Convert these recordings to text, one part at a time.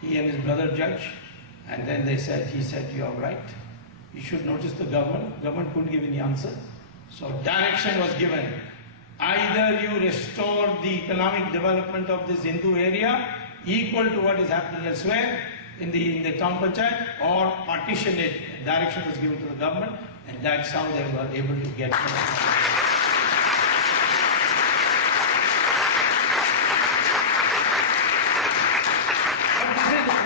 he and his brother judge, and then he said, you are right. You should notice the government. Government couldn't give any answer. So direction was given. Either you restore the economic development of this Hindu area equal to what is happening elsewhere in the town panchayat, or partition it. Direction was given to the government, and that's how they were able to get it.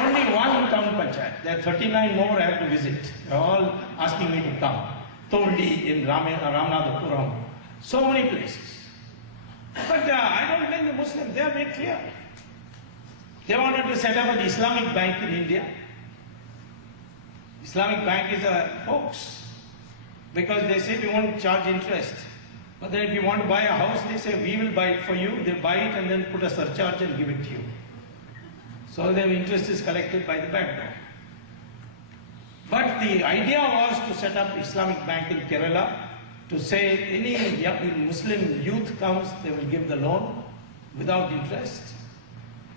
Only one town panchayat. There are 39 more I have to visit. They are all asking me to come. Toldi in Ramanathapuram. So many places. But I don't blame the Muslims. They are very clear. They wanted to set up an Islamic bank in India. Islamic bank is a hoax. Because they say we won't charge interest. But then if you want to buy a house, they say we will buy it for you. They buy it and then put a surcharge and give it to you. So their interest is collected by the back door. But the idea was to set up Islamic bank in Kerala, to say any Muslim youth comes, they will give the loan without interest.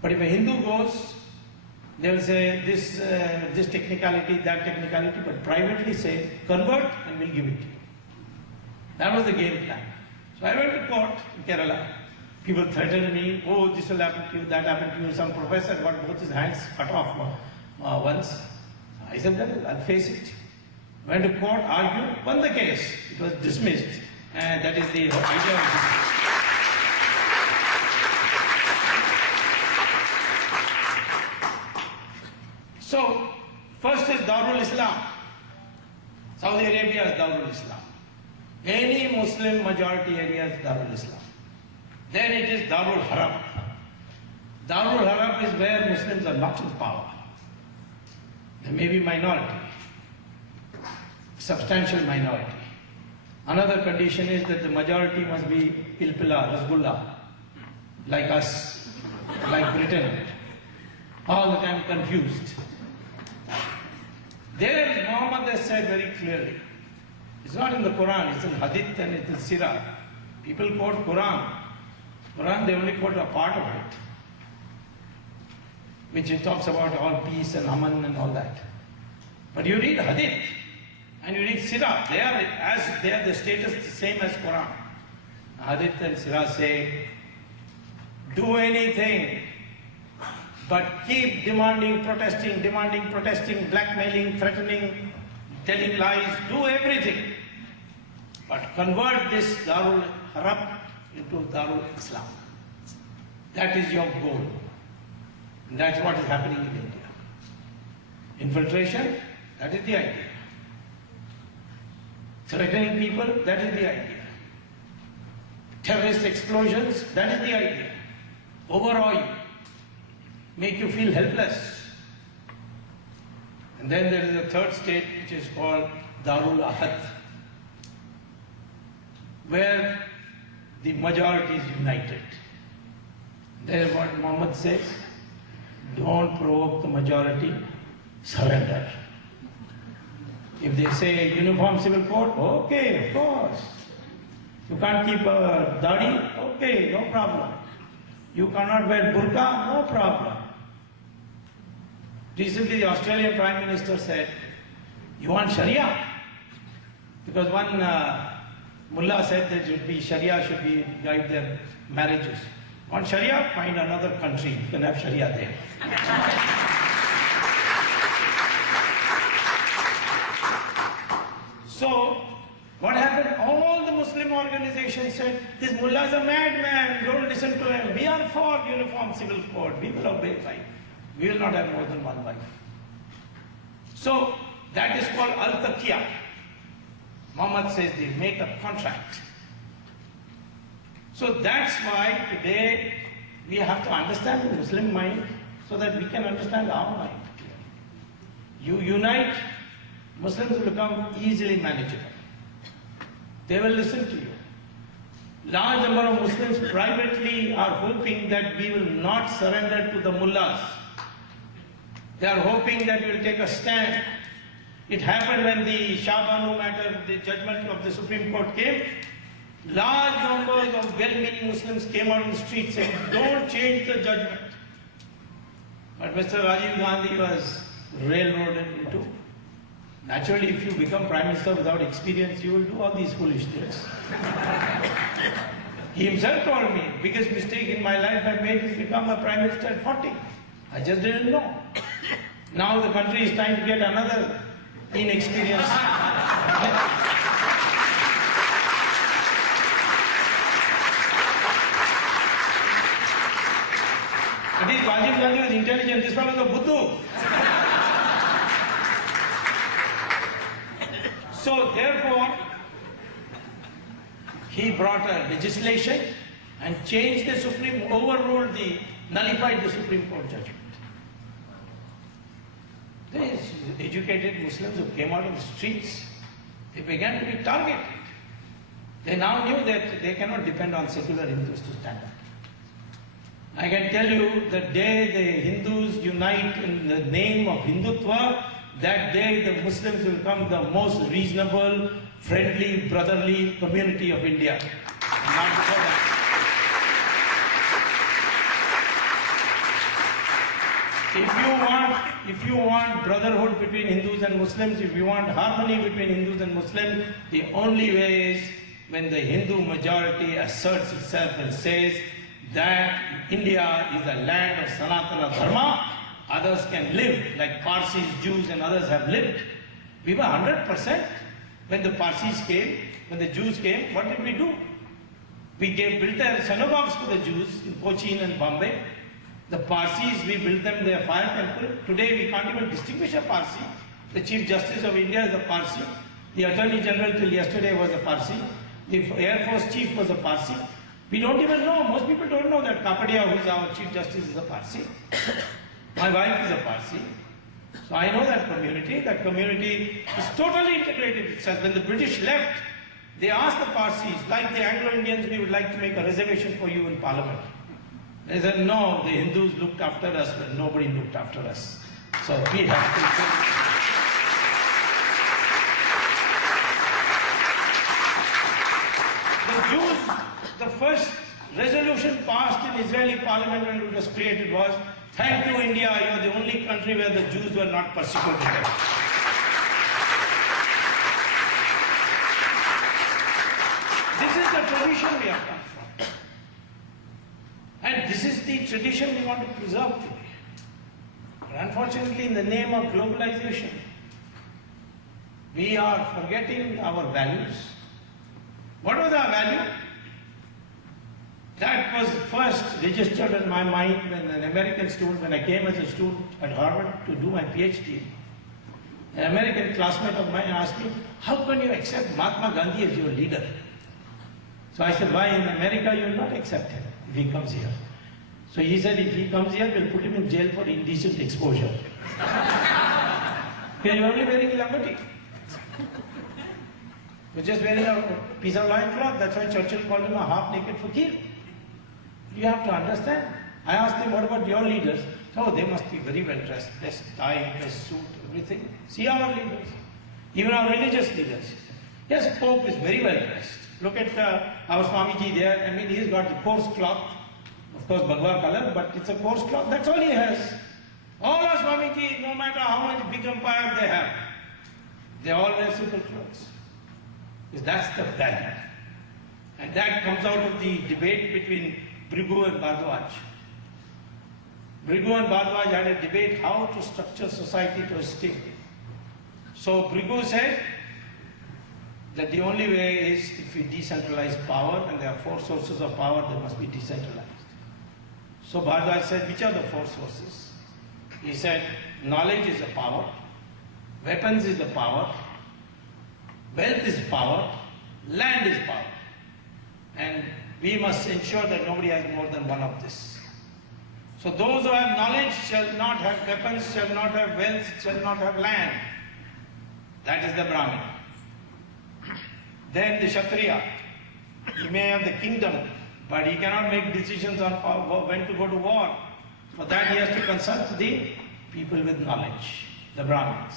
But if a Hindu goes, they will say this technicality, that technicality, but privately say, convert and we'll give it to you. That was the game plan. So I went to court in Kerala. People threatened me, oh, this will happen to you, that happened to you. Some professor got both his hands cut off once. I said, well, I'll face it. Went to court, argued, won the case. It was dismissed. And that is the idea of this. So, first is Darul Islam. Saudi Arabia is Darul Islam. Any Muslim majority area is Darul Islam. Then it is Darul Haram. Darul Haram is where Muslims are not in power. There may be minority, substantial minority. Another condition is that the majority must be Pilpila, Rasgulla, like us, like Britain, all the time confused. There Muhammad has said very clearly, it's not in the Quran, it's in Hadith and it's in Sirah. People quote Quran. Quran, they only quote a part of it, which it talks about all peace and aman and all that. But you read Hadith and you read Sirah, they are the status the same as Quran. Hadith and Sirah say, do anything, but keep demanding, protesting, blackmailing, threatening, telling lies, do everything. But convert this Darul Haram into Darul Islam. That is your goal. And that's what is happening in India. Infiltration, that is the idea. Threatening people, that is the idea. Terrorist explosions, that is the idea. Overawe you, make you feel helpless. And then there is a third state which is called Darul Ahad, where the majority is united. There what Muhammad says, don't provoke the majority, surrender. If they say uniform civil code, okay, of course. You can't keep a dadi, okay, no problem. You cannot wear burqa, no problem. Recently the Australian Prime Minister said, you want Sharia? Because one mullah said that Sharia should be guide their marriages. Want Sharia? Find another country. You can have Sharia there. So, what happened? All the Muslim organizations said, this mullah is a madman, don't listen to him. We are for uniform civil code. We will obey right. We will not have more than one wife. So, that is called al-taqiyah. Muhammad says they make a contract. So that's why today we have to understand the Muslim mind so that we can understand our mind. You unite, Muslims will become easily manageable. They will listen to you. Large number of Muslims privately are hoping that we will not surrender to the mullahs. They are hoping that we will take a stand. It happened when the Shah Banu matter, the judgment of the Supreme Court came. Large numbers of well-meaning Muslims came out in the street saying, don't change the judgment. But Mr. Rajiv Gandhi was railroaded into. Naturally, if you become Prime Minister without experience, you will do all these foolish things. He himself told me, biggest mistake in my life I made is become a Prime Minister at 40. I just didn't know. Now the country is trying to get another inexperienced. At least Rajiv Gandhi was intelligent, this one was a Buddhu. So therefore, he brought a legislation and changed the Supreme, overruled the, nullified the Supreme Court judgment. These educated Muslims who came out in the streets, they began to be targeted. They now knew that they cannot depend on secular Hindus to stand up. I can tell you, the day the Hindus unite in the name of Hindutva, that day the Muslims will become the most reasonable, friendly, brotherly community of India. Not before that. If you want brotherhood between Hindus and Muslims, if you want harmony between Hindus and Muslims, the only way is when the Hindu majority asserts itself and says that India is the land of Sanatana Dharma, others can live like Parsis, Jews and others have lived. We were 100%. When the Parsis came, when the Jews came, what did we do? We built their synagogues for the Jews in Cochin and Bombay. The Parsis, we built them their fire temple. Today we can't even distinguish a Parsi. The Chief Justice of India is a Parsi. The Attorney General till yesterday was a Parsi. The Air Force Chief was a Parsi. We don't even know, most people don't know that Kapadia, who is our Chief Justice, is a Parsi. My wife is a Parsi. So I know that community is totally integrated itself. When the British left, they asked the Parsis, like the Anglo-Indians, we would like to make a reservation for you in Parliament. They said, no, the Hindus looked after us when nobody looked after us. So we have to... The Jews, the first resolution passed in Israeli Parliament when it was created was, thank you India, you are the only country where the Jews were not persecuted. This is the tradition we have come from. And this is the tradition we want to preserve today. But unfortunately, in the name of globalization, we are forgetting our values. What was our value? That was first registered in my mind when an American student, when I came as a student at Harvard to do my PhD, an American classmate of mine asked me, how can you accept Mahatma Gandhi as your leader? So I said, why in America you will not accept him if he comes here? So he said, if he comes here, we'll put him in jail for indecent exposure. He was only wearing lamberty. He was just wearing a piece of loincloth. That's why Churchill called him a half-naked fakir. You have to understand. I asked him, what about your leaders? Oh, they must be very well dressed. Best tie, best suit, everything. See our leaders. Even our religious leaders. Yes, Pope is very well dressed. Look at our Swamiji there. I mean, he's got the coarse cloth. Of course, Bhagwa color, but it's a coarse cloth. That's all he has. All our Swamiji, no matter how much big empire they have, they all wear simple clothes. Because that's the value. And that comes out of the debate between Brigu and Bhardwaj. Brigu and Bhardwaj had a debate how to structure society to a state. So Brigu said that the only way is if we decentralize power, and there are 4 sources of power, they must be decentralized. So Bhardwaj said, which are the 4 sources? He said, knowledge is a power, weapons is a power, wealth is power, land is power. And we must ensure that nobody has more than one of this. So those who have knowledge shall not have weapons, shall not have wealth, shall not have land. That is the Brahmin. Then the Kshatriya. He may have the kingdom, but he cannot make decisions on when to go to war. For that he has to consult the people with knowledge, the Brahmins.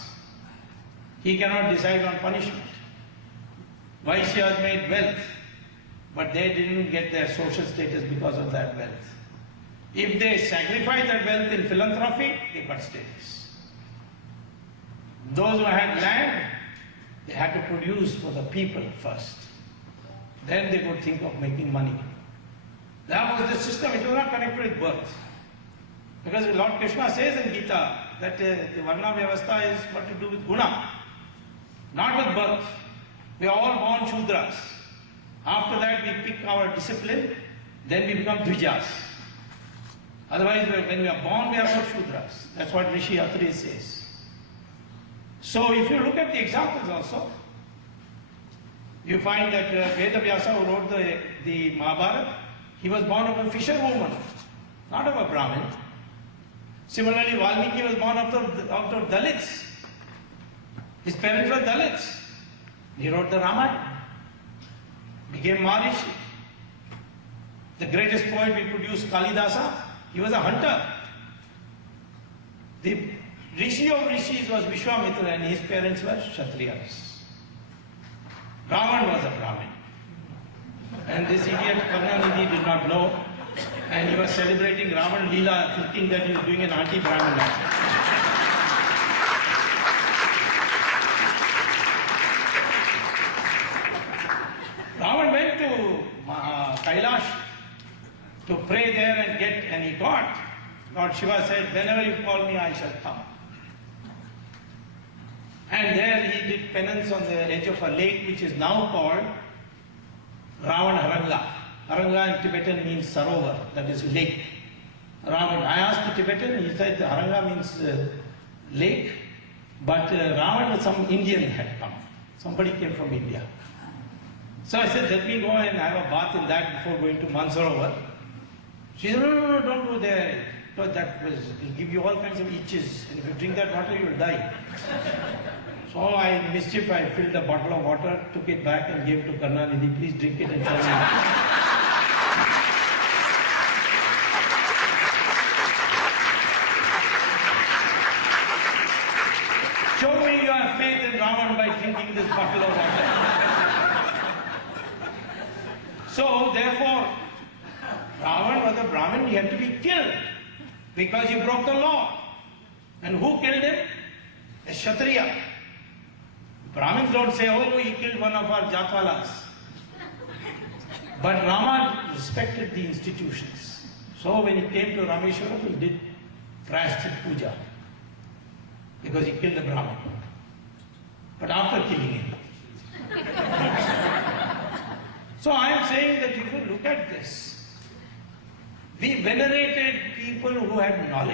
He cannot decide on punishment. Vaishyas made wealth, but they didn't get their social status because of that wealth. If they sacrifice that wealth in philanthropy, they got status. Those who had land, they had to produce for the people first. Then they could think of making money. That was the system. It was not connected with birth. Because Lord Krishna says in Gita that the Varna Vyavastha is what to do with guna, not with birth. We are all born Shudras. After that we pick our discipline, then we become Dvijas. Otherwise, when we are born, we are not Shudras. That's what Rishi Atri says. So if you look at the examples also, you find that Veda Vyasa, who wrote the Mahabharata, he was born of a fisherwoman, not of a Brahmin. Similarly, Valmiki was born out of Dalits. His parents were Dalits. He wrote the Ramayana, became Maharishi. The greatest poet we produced, Kalidasa, he was a hunter. The Rishi of Rishis was Vishwamitra and his parents were Kshatriyas. Ravan was a Brahmin. And this idiot Karnanidhi did not know, and he was celebrating Ravan Leela thinking that he was doing an anti-Brahmin act. Ravan went to Kailash to pray there and he got. Lord Shiva said, whenever you call me, I shall come. And there he did penance on the edge of a lake which is now called Ravan Haranga. Haranga in Tibetan means Sarovar, that is lake. Ravan. I asked the Tibetan, he said Haranga means lake, but Ravan, some Indian had come. Somebody came from India. So I said, let me go and have a bath in that before going to Mansarovar. She said, no, don't go there. Because that will give you all kinds of itches. And if you drink that water, you will die. So in mischief, I filled a bottle of water, took it back and gave it to Karnanidhi. Please drink it and show me. Show me you have faith in Ravan by drinking this bottle of water. So therefore, Ravan was a Brahmin, he had to be killed because he broke the law. And who killed him? A Kshatriya. Brahmins don't say, oh, he killed one of our Jatwalas. But Rama respected the institutions. So when he came to Rameshwaram, he did Prayashchit Puja because he killed a Brahmin. But after killing him. So I am saying that if you look at this, we venerated people who had knowledge.